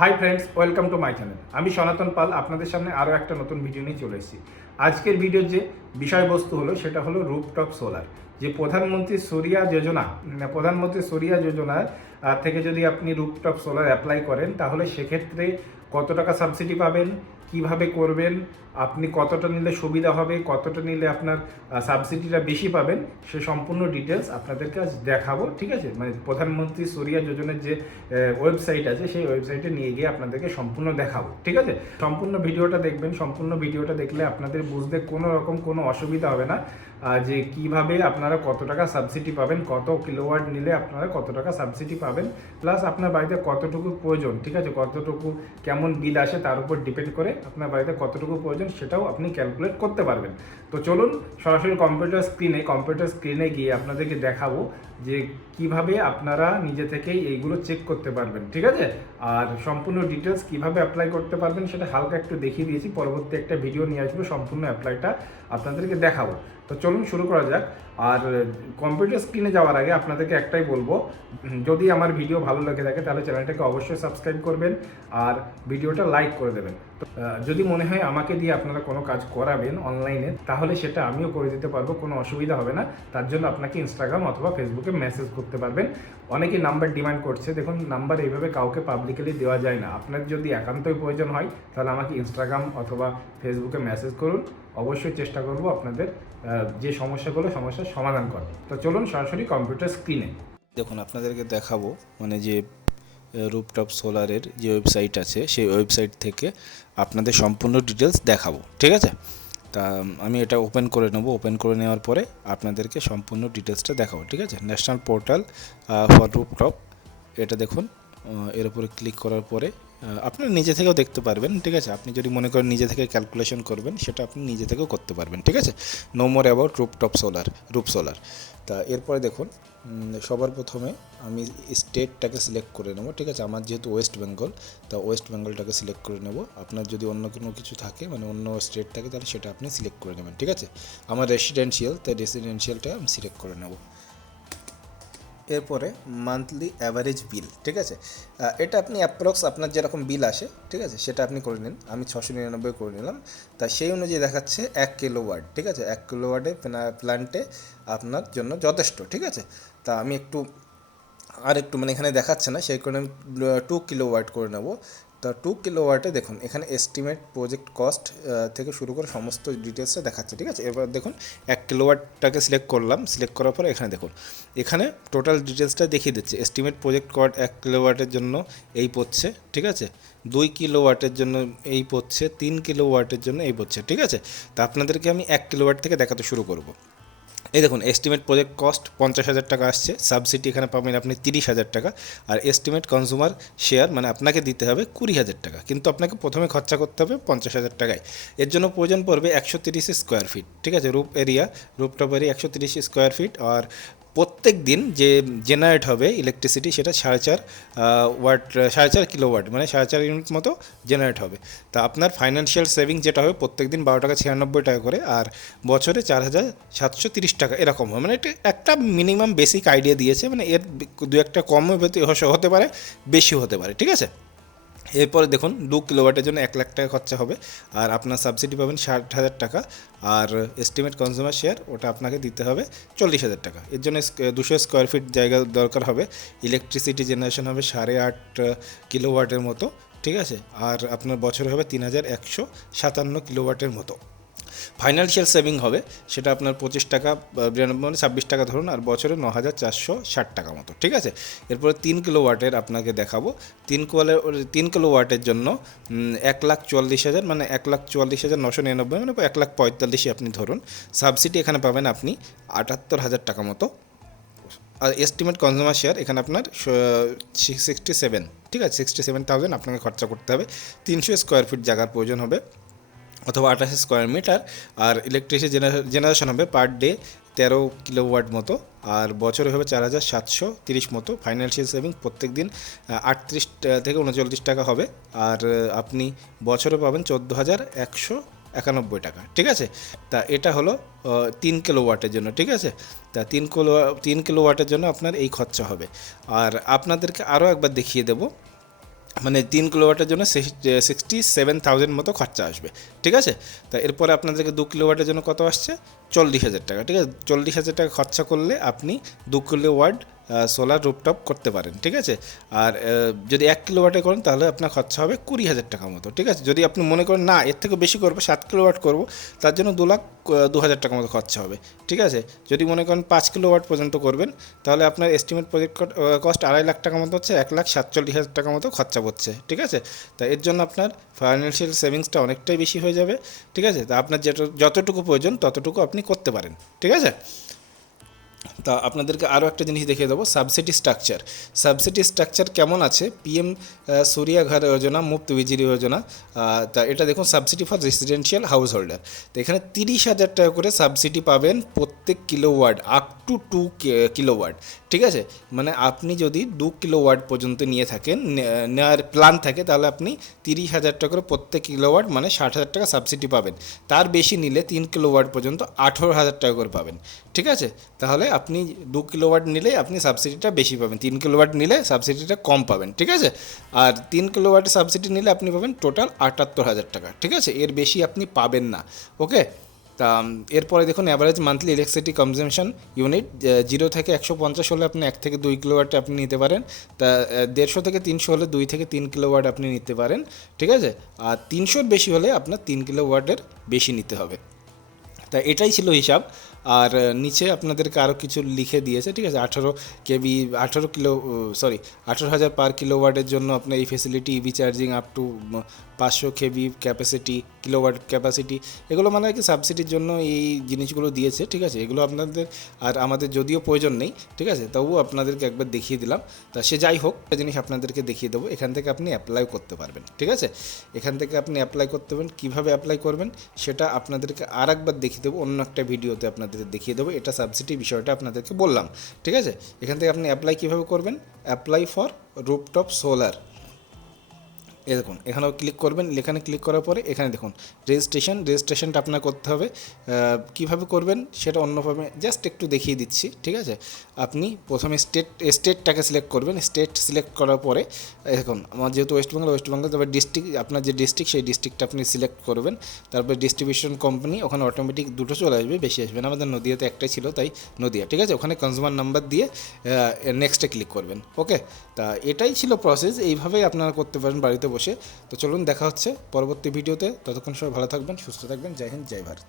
Hi friends, welcome to my channel. আমি সনাতন পাল আপনাদের সামনে আরও একটা নতুন ভিডিও নিয়ে চলে এসেছি। আজকের ভিডিওর যে বিষয়বস্তু হলো সেটা হলো রুফটপ সোলার। যে প্রধানমন্ত্রী সূর্যা যোজনা, প্রধানমন্ত্রী সূর্যা যোজনার থেকে যদি আপনি রুফটপ সোলার অ্যাপ্লাই করেন তাহলে সেক্ষেত্রে কত টাকা সাবসিডি পাবেন, কিভাবে করবেন, আপনি কতটা নিলে সুবিধা হবে, কতটা নিলে আপনার সাবসিডিটা বেশি পাবেন, সে সম্পূর্ণ ডিটেলস আপনাদেরকে আজ দেখাবো। ঠিক আছে, মানে প্রধানমন্ত্রী সূর্যা যোজনার যে ওয়েবসাইট আছে সেই ওয়েবসাইটে নিয়ে গিয়ে আপনাদেরকে সম্পূর্ণ দেখাবো। ঠিক আছে, সম্পূর্ণ ভিডিওটা দেখবেন। সম্পূর্ণ ভিডিওটা দেখলে আপনাদের বুঝতে কোনো রকম কোনো অসুবিধা হবে না যে কিভাবে আপনারা কত টাকা সাবসিডি পাবেন, কত কিলোওয়াট নিলে আপনারা কত টাকা সাবসিডি পাবেন, প্লাস আপনার বাড়িতে কতটুকু প্রয়োজন। ঠিক আছে, কতটুকু কেমন বিল আসে তার উপর ডিপেন্ড করে আপনার বাড়িতে কতটুকু প্রয়োজন সেটাও আপনি ক্যালকুলেট করতে পারবেন। তো চলুন সরাসরি কম্পিউটার স্ক্রিনে গিয়ে আপনাদেরকে দেখাবো যে কিভাবে আপনারা নিজে থেকেই এইগুলো চেক করতে পারবেন। ঠিক আছে, আর সম্পূর্ণ ডিটেলস কিভাবে অ্যাপ্লাই করতে পারবেন সেটা হালকা একটু দেখিয়ে দিয়েছি। পরবর্তী একটা ভিডিও নিয়ে আসবো, সম্পূর্ণ অ্যাপ্লাইটা আপনাদেরকে দেখাবো। তো চলুন শুরু করা যাক। আর কম্পিউটার স্ক্রিনে যাওয়ার আগে আপনাদেরকে একটাই বলবো, যদি আমার ভিডিও ভালো লেগে থাকে তাহলে চ্যানেলটাকে অবশ্যই সাবস্ক্রাইব করবেন আর ভিডিওটা লাইক করে দেবেন। তো যদি মনে হয় আমাকে দিয়ে আপনারা কোনো কাজ করাবেন অনলাইনে তাহলে সেটা আমিও করে দিতে পারবো, কোনো অসুবিধা হবে না। তার জন্য আপনাকে ইনস্টাগ্রাম অথবা ফেসবুকে মেসেজ করতে পারবেন। অনেকেই নাম্বার ডিমান্ড করছে, দেখুন নাম্বার এইভাবে কাউকে পাবলিকলি দেওয়া যায় না। আপনার যদি একান্তই প্রয়োজন হয় তাহলে আমাকে ইনস্টাগ্রাম অথবা ফেসবুকে মেসেজ করুন, অবশ্যই চেষ্টা করব আপনাদের যে সমস্যার সমাধান করার। তো চলুন সরাসরি কম্পিউটার স্ক্রিনে দেখুন আপনাদেরকে দেখাবো, মানে যে রুফটপ সোলারের যে ওয়েবসাইট আছে সেই ওয়েবসাইট থেকে আপনাদের সম্পূর্ণ ডিটেলস দেখাবো। ঠিক আছে, তা আমি এটা ওপেন করে নেব। ওপেন করে নেওয়ার পরে আপনাদেরকে সম্পূর্ণ ডিটেলসটা দেখাবো। ঠিক আছে, ন্যাশনাল পোর্টাল ফর রুফটপ, এটা দেখুন। এর উপরে ক্লিক করার পরে আপনারা নিজে থেকেও দেখতে পারবেন। ঠিক আছে, আপনি যদি মনে করেন নিজে থেকে ক্যালকুলেশন করবেন সেটা আপনি নিজে থেকেও করতে পারবেন। ঠিক আছে, no more about roof solar. তা এরপরে দেখুন, সবার প্রথমে আমি স্টেটটাকে সিলেক্ট করে নেব। ঠিক আছে, আমার যেহেতু ওয়েস্ট বেঙ্গল, তা ওয়েস্ট বেঙ্গলটাকে সিলেক্ট করে নেব। আপনার যদি অন্য কোনো কিছু থাকে, মানে অন্য স্টেট থাকে, তাহলে সেটা আপনি সিলেক্ট করে নেবেন। ঠিক আছে, আমার রেসিডেন্সিয়াল, তাই রেসিডেন্সিয়ালটা আমি সিলেক্ট করে নেব। এরপরে মান্থলি অ্যাভারেজ বিল। ঠিক আছে, এটা আপনি অ্যাপ্রক্স আপনার যেরকম বিল আসে, ঠিক আছে, সেটা আপনি করে নিন। আমি 699 করে নিলাম। তা সেই অনুযায়ী দেখাচ্ছে 1 কিলোওয়াট। ঠিক আছে, 1 কিলোওয়াটে প্ল্যান্টে আপনার জন্য যথেষ্ট। ঠিক আছে, তা আমি একটু মানে এখানে দেখাচ্ছে না, সেই কারণে আমি 2 কিলোওয়াট করে নেব। তা 2 কিলোওয়াটে দেখুন এখানে এস্টিমেট প্রজেক্ট কস্ট থেকে শুরু করে সমস্ত ডিটেলসটা দেখাচ্ছে। ঠিক আছে, এবার দেখুন 1 কিলোওয়াটটাকে সিলেক্ট করলাম। সিলেক্ট করার পরে এখানে দেখুন, এখানে টোটাল ডিটেলসটা দেখিয়ে দিচ্ছে। এস্টিমেট প্রজেক্ট কস্ট 1 কিলোওয়াটের জন্য এই পড়ছে। ঠিক আছে, 2 কিলোওয়াটের জন্য এই পড়ছে, 3 কিলোওয়াটের জন্য এই পড়ছে। ঠিক আছে, তা আপনাদেরকে আমি 1 কিলোওয়াট থেকে দেখাতে শুরু করব। এই দেখুন, এস্টিমেট প্রজেক্ট কস্ট 50,000 টাকা আসছে, সাবসিডি এখানে পাবেন আপনি 30,000 টাকা, আর এস্টিমেট কনজিউমার শেয়ার মানে আপনাকে দিতে হবে 20,000 টাকা, কিন্তু আপনাকে প্রথমে খরচা করতে হবে 50,000 টাকায়। এর জন্য প্রয়োজন পড়বে 130 স্কোয়ার ফিট। ঠিক আছে, রুফটপ এরিয়া 130 স্কোয়ার ফিট। আর প্রত্যেক দিন যে জেনারেট হবে ইলেকট্রিসিটি সেটা 4.5 কিলোওয়াট, মানে 4.5 ইউনিট মতো জেনারেট হবে। তা আপনার ফাইন্যান্সিয়াল সেভিং যেটা হবে প্রত্যেক দিন 12 টাকা 96 টাকা করে, আর বছরে 4,730 টাকা এরকম হয়। মানে এটা একটা মিনিমাম বেসিক আইডিয়া দিয়েছে, মানে এর দু একটা কম হতে পারে, বেশি হতে পারে। ঠিক আছে, এরপরে দেখুন 2 কিলোওয়াটের জন্য 1 লাখ টাকা খরচা হবে, আর আপনার সাবসিডি পাবেন 60,000 টাকা, আর এস্টিমেট কনজিউমার শেয়ার ওটা আপনাকে দিতে হবে 40,000 টাকা। এর জন্য 200 স্কোয়ার ফিট জায়গা দরকার হবে। ইলেকট্রিসিটি জেনারেশন হবে 8.5 কিলোওয়াটের মতো। ঠিক আছে, আর আপনার বছরে হবে 3,157 কিলোওয়াটের মতো। ফাইন্যান্সিয়াল সেভিং হবে সেটা আপনার 25 টাকা 92 মানে 26 টাকা ধরুন, আর বছরে 9,460 টাকা মতো। ঠিক আছে, এরপরে 3 কিলোওয়াটের আপনাকে দেখাবো। 3 কিলোওয়াটের জন্য 1,44,000 মানে 1,44,999 মানে 1,45,000 আপনি ধরুন। সাবসিডি এখানে পাবেন আপনি 78,000 টাকা মতো। আর এস্টিমেট কনজিউমার শেয়ার এখানে আপনার 67। ঠিক আছে, 67,000 আপনাকে খরচা করতে হবে। 300 স্কোয়ার ফিট জায়গার প্রয়োজন হবে, অথবা 28 স্কোয়ার মিটার। আর ইলেকট্রিসিটি জেনারেশন হবে পার ডে 13 কিলোওয়াট মতো, আর বছরে হবে 4,730 মতো। ফাইন্যান্সিয়াল সেভিং প্রত্যেক দিন 38 থেকে 39 টাকা হবে, আর আপনি বছরে পাবেন 14,191 টাকা। ঠিক আছে, তা এটা হলো 3 কিলোওয়াটের জন্য। ঠিক আছে, তা 3 কিলোওয়াটের জন্য আপনার এই খরচা হবে। আর আপনাদেরকে আরও একবার দেখিয়ে দেবো মানে 3 কিলোওয়াটের জন্য 67,000 মতো খরচা আসবে, ঠিক আছে। তা এরপরে আপনাদেরকে 2 কিলোওয়াটের জন্য কত আসছে, 40,000 টাকা, ঠিক আছে। 40,000 টাকা খরচা করলে আপনি 2 কিলোওয়াট সোলার রুফটপ করতে পারেন, ঠিক আছে। আর যদি 1 কিলোওয়াটে করেন তাহলে আপনার খরচা হবে 20,000 টাকা মতো, ঠিক আছে। যদি আপনি মনে করেন না এর থেকে বেশি করবো, 7 কিলোওয়াট করব, তার জন্য 2,02,000 টাকা মতো খরচা হবে, ঠিক আছে। যদি মনে করেন 5 কিলোওয়াট পর্যন্ত করবেন তাহলে আপনার এস্টিমেট প্রজেক্ট কস্ট 2.5 লাখ টাকা মতো হচ্ছে, 1,47,000 টাকা মতো খরচা পড়ছে, ঠিক আছে। তা এর জন্য আপনার ফাইন্যান্সিয়াল সেভিংসটা অনেকটাই বেশি হয়ে যাবে, ঠিক আছে। তা আপনার যতটুকু প্রয়োজন ততটুকু আপনি করতে পারেন, ঠিক আছে। তা আপনাদেরকে আরও একটা জিনিস দেখিয়ে দেবো, সাবসিডি স্ট্রাকচার কেমন আছে পিএম সূর্যা ঘর যোজনা, মুফত বিজলি যোজনা। তা এটা দেখুন, subsidy for residential house holder. তো এখানে 30,000 টাকা করে সাবসিডি পাবেন প্রত্যেক কিলোওয়াট, আপ টু 2 কিলোওয়াট, ঠিক আছে। মানে আপনি যদি 2 কিলোওয়াট পর্যন্ত নিয়ে থাকেন, নেওয়ার প্ল্যান থাকে, তাহলে আপনি 30,000 টাকা করে প্রত্যেক কিলোওয়াট মানে 60,000 টাকা সাবসিডি পাবেন। তার বেশি নিলে 3 কিলোওয়াট পর্যন্ত 18,000 টাকা করে পাবেন, ঠিক আছে। তাহলে আপনি 2 কিলোওয়াট নিলে আপনি সাবসিডিটা বেশি পাবেন, 3 কিলোওয়াট নিলে সাবসিডিটা কম পাবেন, ঠিক আছে। আর 3 কিলোওয়াটের সাবসিডি নিলে আপনি পাবেন টোটাল 78,000 টাকা, ঠিক আছে। এর বেশি আপনি পাবেন না, ওকে। তা এরপরে দেখুন, average monthly electricity consumption unit 0 থেকে 150 হলে আপনি 1 থেকে 2 কিলোওয়াটে আপনি নিতে পারেন। তা 150 থেকে 300 হলে 2 থেকে 3 কিলোওয়াট আপনি নিতে পারেন, ঠিক আছে। আর 300-র বেশি হলে আপনার 3 কিলোওয়াটের বেশি নিতে হবে। তা এটাই ছিল হিসাব। আর নিচে আপনাদেরকে আরও কিছু লিখে দিয়েছে, ঠিক আছে। 18 কেবি 18,000 পার কিলোওয়াটের জন্য আপনার এই facility, EV charging up to 500 KB capacity, kilowatt capacity, এগুলো মানে আর কি সাবসিডির জন্য এই জিনিসগুলো দিয়েছে, ঠিক আছে। এগুলো আপনাদের আর আমাদের যদিও প্রয়োজন নেই, ঠিক আছে, তবুও আপনাদেরকে একবার দেখিয়ে দিলাম। তা সে যাই হোক, একটা জিনিস আপনাদেরকে দেখিয়ে দেবো, এখান থেকে আপনি অ্যাপ্লাই করতে পারবেন, ঠিক আছে। এখান থেকে আপনি অ্যাপ্লাই করতে পারবেন। কীভাবে অ্যাপ্লাই করবেন সেটা আপনাদেরকে আর একবার দেখিয়ে দেবো, অন্য একটা ভিডিওতে আপনাদের দেখিয়ে দেবো। এটা সাবসিডি বিষয়টা আপনাদেরকে বললাম, ঠিক আছে। এখান থেকে আপনি অ্যাপ্লাই কীভাবে করবেন, অ্যাপ্লাই ফর রুফটপ সোলার, এ দেখুন এখানেও ক্লিক করবেন। এখানে ক্লিক করার পরে এখানে দেখুন রেজিস্ট্রেশনটা আপনার করতে হবে। কীভাবে করবেন সেটা অন্যভাবে জাস্ট একটু দেখিয়ে দিচ্ছি, ঠিক আছে। আপনি প্রথমে স্টেটটাকে সিলেক্ট করবেন। স্টেট সিলেক্ট করার পরে দেখুন, আমার যেহেতু ওয়েস্টবেঙ্গল, তারপর ডিস্ট্রিক্ট, আপনার যে ডিস্ট্রিক্ট সেই ডিস্ট্রিক্টটা আপনি সিলেক্ট করবেন। তারপরে ডিস্ট্রিবিউশন কোম্পানি, ওখানে অটোমেটিক দুটো চলে আসবে, বেশি আসবে না। আমাদের নদিয়াতে একটাই ছিল, তাই নদিয়া, ঠিক আছে। ওখানে কনজিউমার নাম্বার দিয়ে নেক্সটে ক্লিক করবেন, ওকে। তা এটাই ছিল প্রসেস, এইভাবেই আপনারা করতে পারেন বাড়িতে বসে। তো চলুন দেখা হচ্ছে পরবর্তী ভিডিওতে। ততক্ষণ সবাই ভালো থাকবেন, সুস্থ থাকবেন। জয় হিন্দ, জয় ভারত।